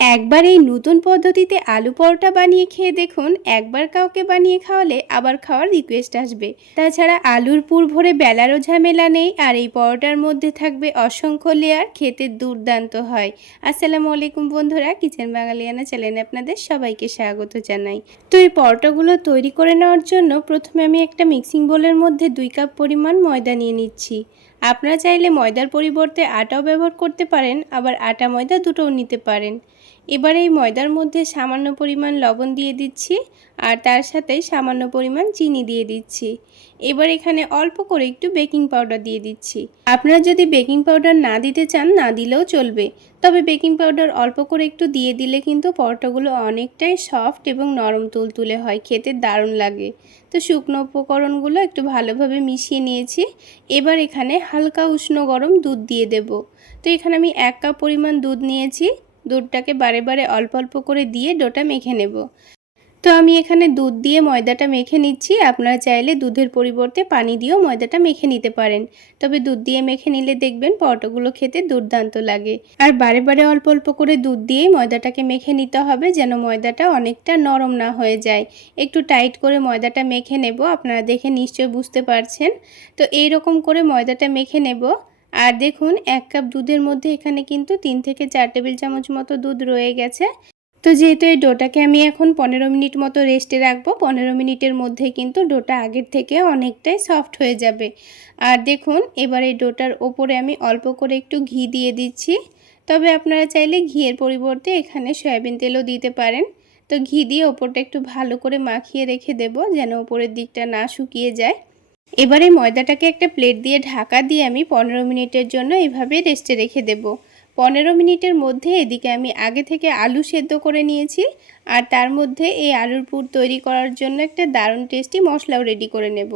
একবার এই নতুন পদ্ধতিতে আলু পরোটা বানিয়ে খেয়ে দেখুন, একবার কাউকে বানিয়ে খাওয়ালে আবার খাওয়ার রিকোয়েস্ট আসবে। তাছাড়া আলুর পুর ভরে বেলারও ঝামেলা নেই, আর এই পরোটার মধ্যে থাকবে অসংখ্য লেয়ার খেতে দুর্দান্ত হয়। আসসালামু আলাইকুম বন্ধুরা, কিচেন বাঙালিয়ানা চ্যানেলে আপনাদের সবাইকে স্বাগত জানাই। তো এই পরোটাগুলো তৈরি করে নেওয়ার জন্য প্রথমে আমি একটা মিক্সিং বোলের মধ্যে দুই কাপ পরিমাণ ময়দা নিয়ে নিচ্ছি। আপনারা চাইলে ময়দার পরিবর্তে আটাও ব্যবহার করতে পারেন, আবার আটা ময়দা দুটোও নিতে পারেন। এবার এই ময়দার মধ্যে সামান্য পরিমাণ লবণ দিয়ে দিচ্ছি আর তার সাথে সামান্য পরিমাণ চিনি দিয়ে দিচ্ছি। এবার এখানে অল্প করে একটু বেকিং পাউডার দিয়ে দিচ্ছি। আপনারা যদি বেকিং পাউডার না দিতে চান, না দিলেও চলবে। তবে বেকিং পাউডার অল্প করে একটু দিয়ে দিলে কিন্তু পরোটাগুলো অনেকটাই সফট এবং নরম তুলতুলে হয়, খেতে দারুণ লাগে। তো শুকনো উপকরণগুলো একটু ভালোভাবে মিশিয়ে নিয়েছি। এবার এখানে হালকা উষ্ণ গরম দুধ দিয়ে দেব। তো এখানে আমি এক কাপ পরিমাণ দুধ নিয়েছি। দুধটাকে বারে বারে অল্প অল্প করে দিয়ে ডোটা মেখে নেব। তো আমি এখানে দুধ দিয়ে ময়দাটা মেখে নিচ্ছি। আপনারা চাইলে দুধের পরিবর্তে পানি দিয়েও ময়দাটা মেখে নিতে পারেন। তবে দুধ দিয়ে মেখে নিলে দেখবেন পরোটাগুলো খেতে দুর্দান্ত লাগে। আর বারে বারে অল্প অল্প করে দুধ দিয়েই ময়দাটাকে মেখে নিতে হবে যেন ময়দাটা অনেকটা নরম না হয়ে যায়। একটু টাইট করে ময়দাটা মেখে নেব। আপনারা দেখে নিশ্চয় বুঝতে পারছেন। তো এই রকম করে ময়দাটা মেখে নেব। আর দেখুন, এক কাপ দুধের মধ্যে এখানে কিন্তু তিন থেকে চার টেবিল চামচ মতো দুধ রয়ে গেছে। তো যেহেতু এই ডোটাকে আমি এখন পনেরো মিনিট মতো রেস্টে রাখব, পনেরো মিনিটের মধ্যে কিন্তু ডোটা আগের থেকে অনেকটাই সফট হয়ে যাবে। আর দেখুন, এবার এই ডোটার ওপরে আমি অল্প করে একটু ঘি দিয়ে দিচ্ছি। তবে আপনারা চাইলে ঘিয়ের পরিবর্তে এখানে সয়াবিন তেলও দিতে পারেন। তো ঘি দিয়ে ওপরটা একটু ভালো করে মাখিয়ে রেখে দেব, যেন ওপরের দিকটা না শুকিয়ে যায়। এবারে ময়দাটাকে একটা প্লেট দিয়ে ঢাকা দিয়ে আমি পনেরো মিনিটের জন্য এভাবে রেস্টে রেখে দেব। পনেরো মিনিটের মধ্যে এদিকে আমি আগে থেকে আলু সেদ্ধ করে নিয়েছি আর তার মধ্যে এই আলুর পুর তৈরি করার জন্য একটা দারুণ টেস্টি মশলাও রেডি করে নেব।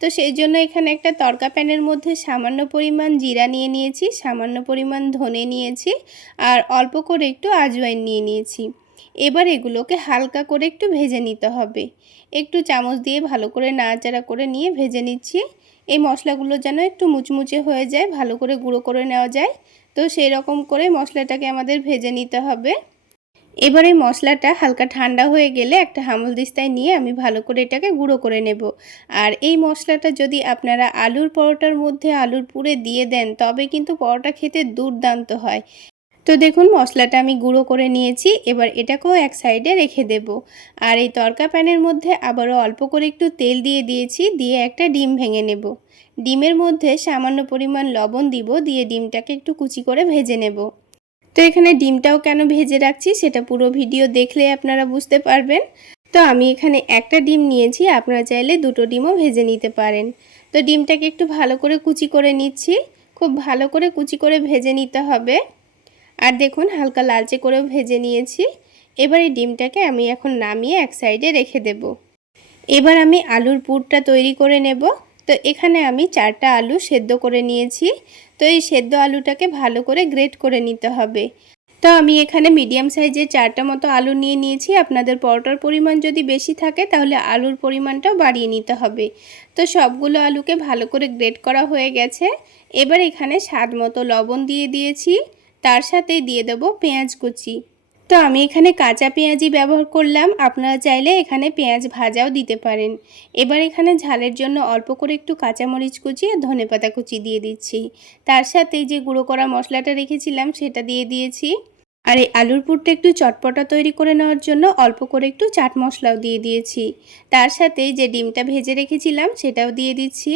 তো সেই জন্য এখানে একটা তরকা প্যানের মধ্যে সামান্য পরিমাণ জিরা নিয়ে নিয়েছি, সামান্য পরিমাণ ধনে নিয়েছি আর অল্প করে একটু আজওয়াইন নিয়ে নিয়েছি। এবার এগুলোকে হালকা করে একটু ভেজে নিতে হবে। একটু চামচ দিয়ে ভালো করে নাড়াচাড়া করে নিয়ে ভেজে নিচ্ছি। এই মশলাগুলো যেন একটু মুচমুচে হয়ে যায়, ভালো করে গুঁড়ো করে নেওয়া যায়। তো সেই রকম করে মশলাটাকে আমাদের ভেজে নিতে হবে। এবার এই মশলাটা হালকা ঠান্ডা হয়ে গেলে একটা হামল দিস্তায় নিয়ে আমি ভালো করে এটাকে গুঁড়ো করে নেব। আর এই মশলাটা যদি আপনারা আলুর পরোটার মধ্যে আলুর পুরে দিয়ে দেন, তবে কিন্তু পরোটা খেতে দুর্দান্ত হয়। তো দেখুন, মশলাটা আমি গুঁড়ো করে নিয়েছি। এবার এটাকেও এক সাইডে রেখে দেব। আর এই তরকা প্যানের মধ্যে আবারও অল্প করে একটু তেল দিয়ে দিয়েছি, দিয়ে একটা ডিম ভেঙে নেব। ডিমের মধ্যে সামান্য পরিমাণ লবণ দিব, দিয়ে ডিমটাকে একটু কুচি করে ভেজে নেব। তো এখানে ডিমটাও কেন ভেজে রাখছি সেটা পুরো ভিডিও দেখলে আপনারা বুঝতে পারবেন। তো আমি এখানে একটা ডিম নিয়েছি, আপনারা চাইলে দুটো ডিমও ভেজে নিতে পারেন। তো ডিমটাকে একটু ভালো করে কুচি করে নিচ্ছি। খুব ভালো করে কুচি করে ভেজে নিতে হবে। আর দেখুন, হালকা লালচে করেও ভেজে নিয়েছি। এবার এই ডিমটাকে আমি এখন নামিয়ে এক সাইডে রেখে দেব। এবার আমি আলুর পুরটা তৈরি করে নেব। তো এখানে আমি চারটা আলু সেদ্ধ করে নিয়েছি। তো এই সেদ্ধ আলুটাকে ভালো করে গ্রেট করে নিতে হবে। তো আমি এখানে মিডিয়াম সাইজের চারটা মতো আলু নিয়ে নিয়েছি। আপনাদের পরোটার পরিমাণ যদি বেশি থাকে, তাহলে আলুর পরিমাণটাও বাড়িয়ে নিতে হবে। তো সবগুলো আলুকে ভালো করে গ্রেট করা হয়ে গেছে। এবার এখানে স্বাদ মতো লবণ দিয়ে দিয়েছি। তার সাথে দিয়ে দেব পেঁয়াজ কুচি। তো আমি এখানে কাঁচা পেঁয়াজই ব্যবহার করলাম, আপনারা চাইলে এখানে পেঁয়াজ ভাজাও দিতে পারেন। এবার এখানে ঝালের জন্য অল্প করে একটু কাঁচামরিচ কুচি আর ধনে পাতা কুচি দিয়ে দিচ্ছি। তার সাথে যে গুঁড়ো করা মশলাটা রেখেছিলাম, সেটা দিয়ে দিয়েছি। আর এই আলুর পুরটা একটু চটপটা তৈরি করে নেওয়ার জন্য অল্প করে একটু চাট মশলাও দিয়ে দিয়েছি। তার সাথে যে ডিমটা ভেজে রেখেছিলাম, সেটাও দিয়ে দিচ্ছি।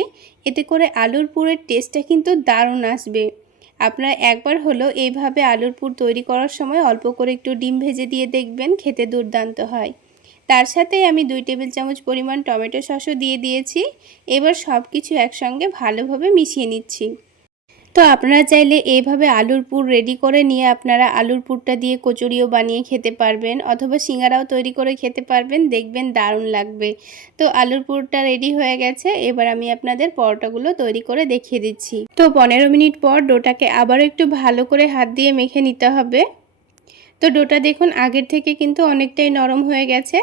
এতে করে আলুর পুরের টেস্টটা কিন্তু দারুণ আসবে। আপনারা একবার হলো এইভাবে আলুর পুর তৈরি করার সময় অল্প করে একটু ডিম ভেজে দিয়ে দেখবেন খেতে দুর্দান্ত হয়। তার সাথে আমি দুই টেবিল চামচ পরিমাণ টমেটো সসও দিয়ে দিয়েছি। এবার সব কিছু একসঙ্গে ভালোভাবে মিশিয়ে নিচ্ছি। তো আপনারা চাইলে এইভাবে আলুর পুর রেডি করে নিয়ে আপনারা আলুর পুরটা দিয়ে কচুরিও বানিয়ে খেতে পারবেন অথবা সিঙ্গারাও তৈরি করে খেতে পারবেন, দেখবেন দারুণ লাগবে। তো আলুর পুরটা রেডি হয়ে গেছে, এবার আমি আপনাদের পরোটাগুলো তৈরি করে দেখিয়ে দিচ্ছি। তো পনেরো মিনিট পর ডোটাকে আবারও একটু ভালো করে হাত দিয়ে মেখে নিতে হবে। তো ডোটা দেখুন, আগের থেকে কিন্তু অনেকটাই নরম হয়ে গেছে।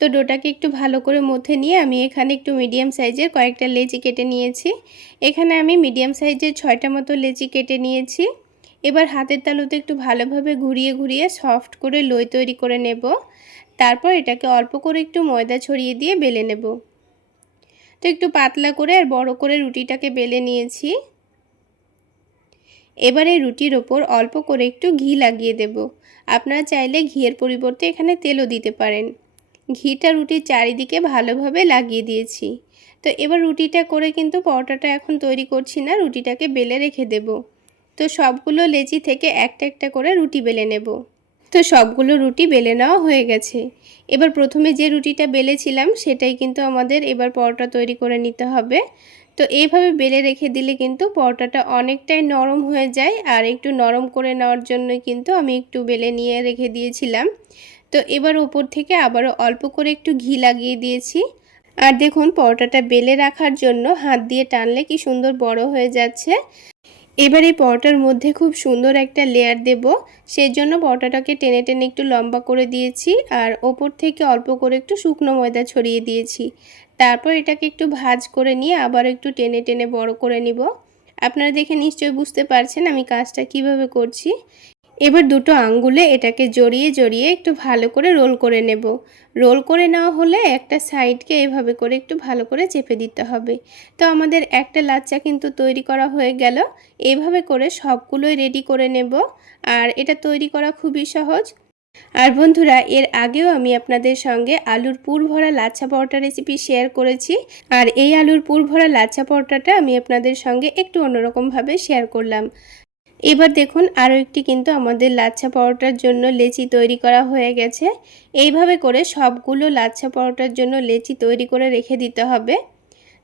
তো ডোটাকে একটু ভালো করে মধ্যে নিয়ে আমি এখানে একটু মিডিয়াম সাইজের কয়েকটা লেচি কেটে নিয়েছি। এখানে আমি মিডিয়াম সাইজের ছয়টা মতো লেচি কেটে নিয়েছি। এবার হাতের তালুতে একটু ভালোভাবে ঘুরিয়ে ঘুরিয়ে সফট করে লই তৈরি করে নেব। তারপর এটাকে অল্প করে একটু ময়দা ছড়িয়ে দিয়ে বেলে নেব। তো একটু পাতলা করে আর বড় করে রুটিটাকে বেলে নিয়েছি। এবার রুটির ওপর অল্প করে একটু ঘি লাগিয়ে দেব। আপনারা চাইলে ঘিয়ের পরিবর্তে এখানে তেলও দিতে পারেন। ঘিটা রুটির চারিদিকে ভালোভাবে লাগিয়ে দিয়েছি। তো এবার রুটিটা করে কিন্তু পরোটাটা এখন তৈরি করছি না, রুটিটাকে বেলে রেখে দেব। তো সবগুলো লেচি থেকে একটা একটা করে রুটি বেলে নেব। তো সবগুলো রুটি বেলে নেওয়া হয়ে গেছে। এবার প্রথমে যে রুটিটা বেলেছিলাম, সেটাই কিন্তু আমাদের এবার পরোটা তৈরি করে নিতে হবে। তো এইভাবে বেলে রেখে দিলে কিন্তু পরোটাটা অনেকটাই নরম হয়ে যায় আর একটু নরম করে নেওয়ার জন্য কিন্তু আমি একটু বেলে নিয়ে রেখে দিয়েছিলাম। তো এবার ওপর থেকে আবারও অল্প করে একটু ঘি লাগিয়ে দিয়েছি। আর দেখুন, পরোটাটা বেলে রাখার জন্য হাত দিয়ে টানলে কি সুন্দর বড় হয়ে যাচ্ছে। এবার এই পরোটার মধ্যে খুব সুন্দর একটা লেয়ার দেব। সেই জন্য পরোটাটাকে টেনে টেনে একটু লম্বা করে দিয়েছি আর ওপর থেকে অল্প করে একটু শুকনো ময়দা ছড়িয়ে দিয়েছি। তারপর এটাকে একটু ভাজ করে নিয়ে আবার একটু টেনে টেনে বড় করে নিব। আপনারা দেখে নিশ্চয়ই বুঝতে পারছেন আমি কাজটা কীভাবে করছি। এবার দুটো আঙ্গুলে এটাকে জড়িয়ে জড়িয়ে একটু ভালো করে রোল করে নেব। রোল করে নেওয়া হলে একটা সাইডকে এভাবে করে একটু ভালো করে চেপে দিতে হবে। তো আমাদের একটা লাচ্চা কিন্তু তৈরি করা হয়ে গেল। এভাবে করে সবগুলোই রেডি করে নেব। আর এটা তৈরি করা খুবই সহজ। আর বন্ধুরা, এর আগেও আমি আপনাদের সঙ্গে আলুর পুর ভরা লাচ্ছা পরোটা রেসিপি শেয়ার করেছি। আর এই আলুর পুর ভরা লাচ্ছা পরোটাটা আমি আপনাদের সঙ্গে একটু অন্যরকমভাবে শেয়ার করলাম। এবার দেখুন আরও একটি কিন্তু আমাদের লাচ্ছা পরোটার জন্য লেচি তৈরি করা হয়ে গেছে। এইভাবে করে সবগুলো লাচ্ছা পরোটার জন্য লেচি তৈরি করে রেখে দিতে হবে।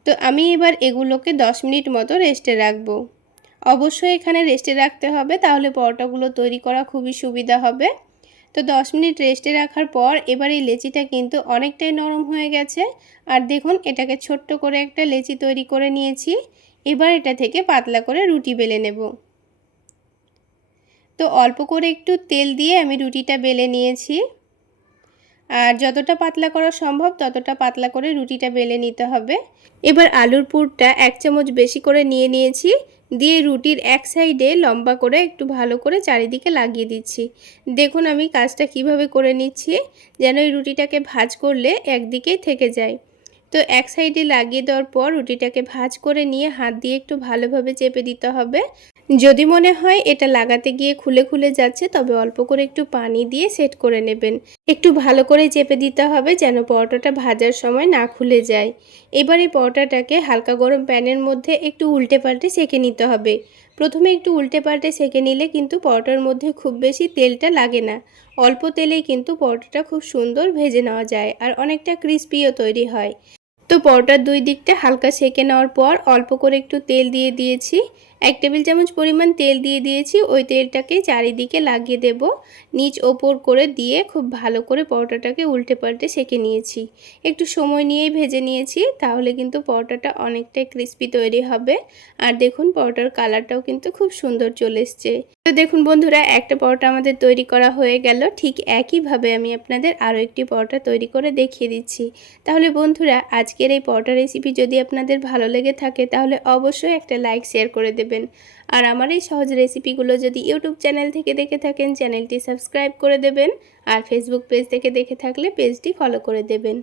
তো আমি এবার এগুলোকে 10 মিনিট মতো রেস্টে রাখব। অবশ্যই এখানে রেস্টে রাখতে হবে, তাহলে পরোটাগুলো তৈরি করা খুবই সুবিধা হবে। তো 10 মিনিট রেস্টে রাখার পর এবার এই লেচিটা কিন্তু অনেকটাই নরম হয়ে গেছে। আর দেখুন এটাকে ছোট্ট করে একটা লেচি তৈরি করে নিয়েছি। এবার এটা থেকে পাতলা করে রুটি বেলে নেব। তো অল্প করে একটু তেল দিয়ে আমি রুটিটা বেলে নিয়েছি। আর যতটা পাতলা করা সম্ভব ততটা পাতলা করে রুটিটা বেলে নিতে হবে। এবার আলুর পুরটা এক চামচ বেশি করে নিয়ে নিয়েছি। দিয়ে রুটির এক সাইডে লম্বা করে একটু ভালো করে চারিদিকে লাগিয়ে দিচ্ছি। দেখুন আমি কাজটা কীভাবে করে নিচ্ছি, যেন এই রুটিটাকে ভাজ করলে একদিকেই থেকে যায়। তো এক সাইডে লাগিয়ে দেওয়ার পর রুটিটাকে ভাজ করে নিয়ে হাত দিয়ে একটু ভালোভাবে চেপে দিতে হবে। যদি মনে হয় এটা লাগাতে গিয়ে খুলে খুলে যাচ্ছে, তবে অল্প করে একটু পানি দিয়ে সেট করে নেবেন। একটু ভালো করে চেপে দিতে হবে যেন পরোটাটা ভাজার সময় না খুলে যায়। এবার এই পরোটাটাকে হালকা গরম প্যানের মধ্যে একটু উল্টে পাল্টে সেঁকে নিতে হবে। প্রথমে একটু উল্টে পাল্টে সেঁকে নিলে কিন্তু পরোটার মধ্যে খুব বেশি তেলটা লাগে না। অল্প তেলেই কিন্তু পরোটাটা খুব সুন্দর ভেজে নেওয়া যায় আর অনেকটা ক্রিস্পিও তৈরি হয়। তো পরোটার দুই দিকটা হালকা সেঁকে নেওয়ার পর অল্প করে একটু তেল দিয়ে দিয়েছি। এক টেবিল চামচ পরিমাণ তেল দিয়ে দিয়েছি। ওই তেলটাকে চারিদিকে লাগিয়ে দেব। নিচ ওপর করে দিয়ে খুব ভালো করে পরোটাটাকে উল্টে পাল্টে সেঁকে নিয়েছি। একটু সময় নিয়েই ভেজে নিয়েছি, তাহলে কিন্তু পরোটাটা অনেকটাই ক্রিস্পি তৈরি হবে। আর দেখুন, পরোটার কালারটাও কিন্তু খুব সুন্দর চলে এসছে। তো দেখুন বন্ধুরা, একটা পরোটা আমাদের তৈরি করা হয়ে গেল। ঠিক একইভাবে আমি আপনাদের আরও একটি পরোটা তৈরি করে দেখিয়ে দিচ্ছি। তাহলে বন্ধুরা, আজকের এই পরোটা রেসিপি যদি আপনাদের ভালো লেগে থাকে, তাহলে অবশ্যই একটা লাইক শেয়ার করে দেবেন। আর আমার এই সহজ রেসিপিগুলো যদি ইউটিউব চ্যানেল থেকে দেখে থাকেন, চ্যানেলটি সাবস্ক্রাইব করে দেবেন আর ফেসবুক পেজ থেকে দেখে থাকলে পেজটি ফলো করে দেবেন।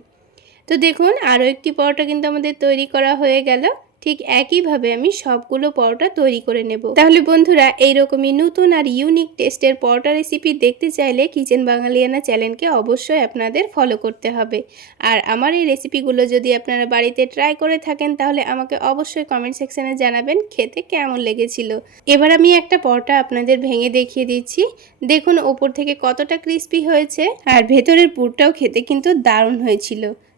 তো দেখুন, আরও একটি পরোটা কিন্তু আমাদের তৈরি করা হয়ে গেল। ঠিক একইভাবে আমি সবগুলো পরোটা তৈরি করে নেব। তাহলে বন্ধুরা, এইরকমই নতুন আর ইউনিক টেস্টের পরোটা রেসিপি দেখতে চাইলে কিচেন বাঙালিয়ানা চ্যানেলকে অবশ্যই আপনাদের ফলো করতে হবে। আর আমার এই রেসিপিগুলো যদি আপনারা বাড়িতে ট্রাই করে থাকেন, তাহলে আমাকে অবশ্যই কমেন্ট সেকশানে জানাবেন খেতে কেমন লেগেছিল। এবার আমি একটা পরোটা আপনাদের ভেঙে দেখিয়ে দিচ্ছি। দেখুন, ওপর থেকে কতটা ক্রিস্পি হয়েছে। আর ভেতরের পুরটাও খেতে কিন্তু দারুণ হয়েছিল।